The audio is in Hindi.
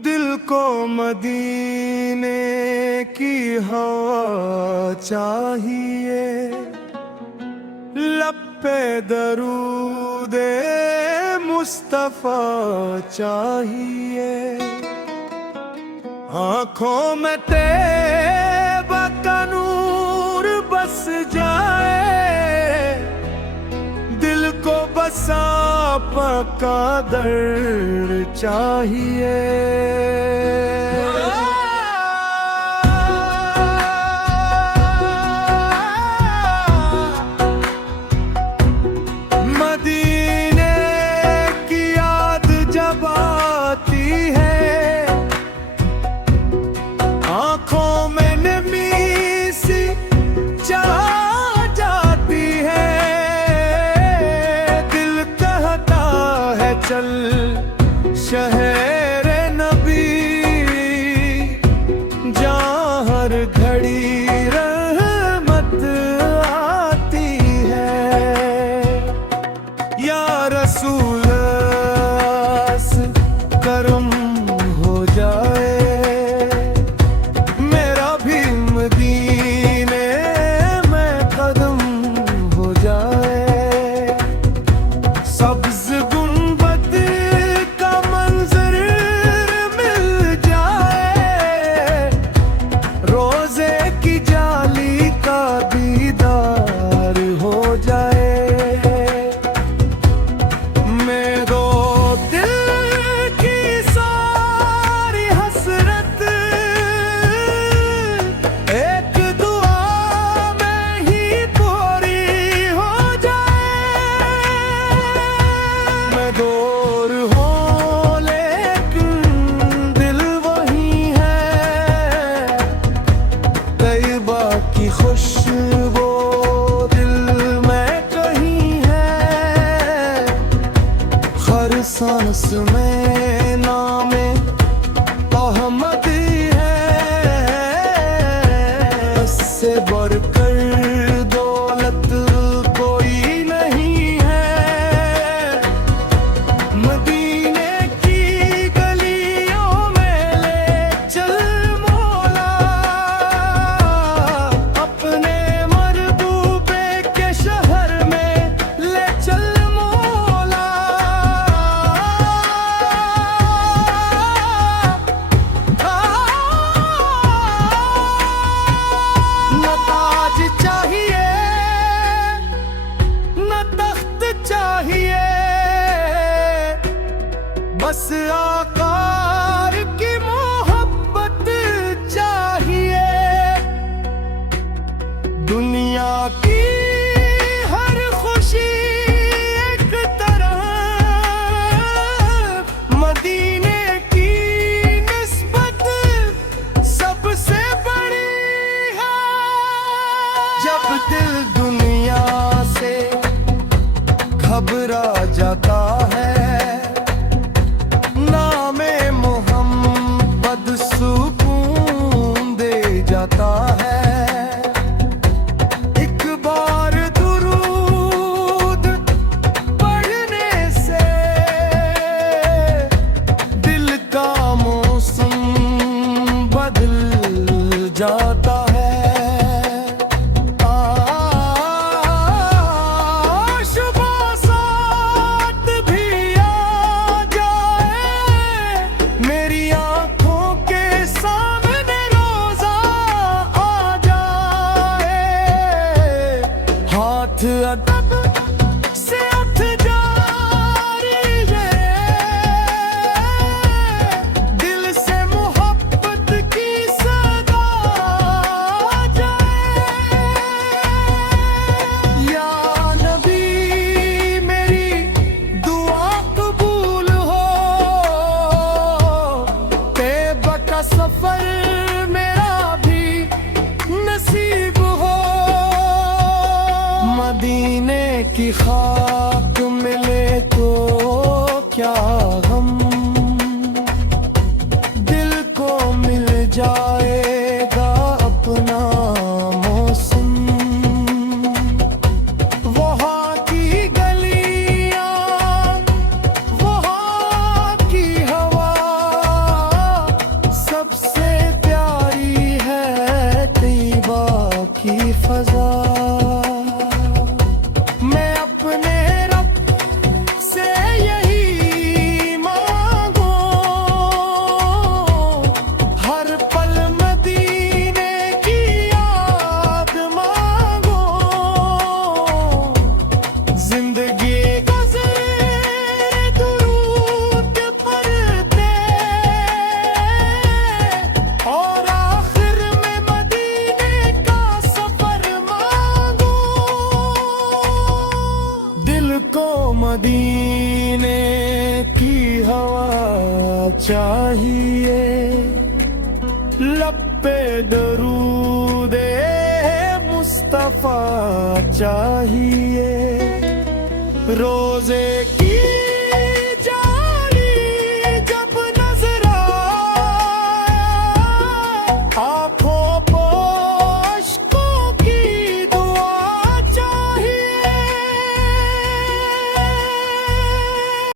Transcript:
दिल को मदीने की हवा चाहिए, लब पे दरूदे मुस्तफा चाहिए, आँखों में तैबा का नूर बस जाए, दिल को बस आपका दर्द चाहिए। मदीने की याद जब आती है, आँखों में नमी सी छा जाती है, दिल कहता है चल शहर नबी, जहाँ हर घड़ी रहमत आती है। या रसूल करम हो जाए, मेरा भी मदीने में कदम हो जाए, सब्ज गुंबद का मंजर मिल जाए, रोजे की जाली का दीदार हो जाए। मेरो दिल की सारी हसरत एक दुआ में ही पूरी हो जाए। मैं दूर हूँ लेकिन दिल वही है, तैयबा की खुशबू दिल में कहीं है, हर सांस में नामे अहमद है, इससे बढ़कर दौलत कोई नहीं है। मदीने की गलियों में ले चल मौला, अपने महबूबे के शहर में ले चल मौला। न ताज चाहिए न तख्त चाहिए, बस आकार की मोहब्बत चाहिए। दुनिया की हर खुशी एक तरह मदीने की निस्बत सबसे बड़ी है। जब दिल दुनिया से घबरा जाता है, नामे मोहम्मद सुकून दे जाता है। चाहिए, लब पे दरूदे मुस्तफा चाहिए, रोजे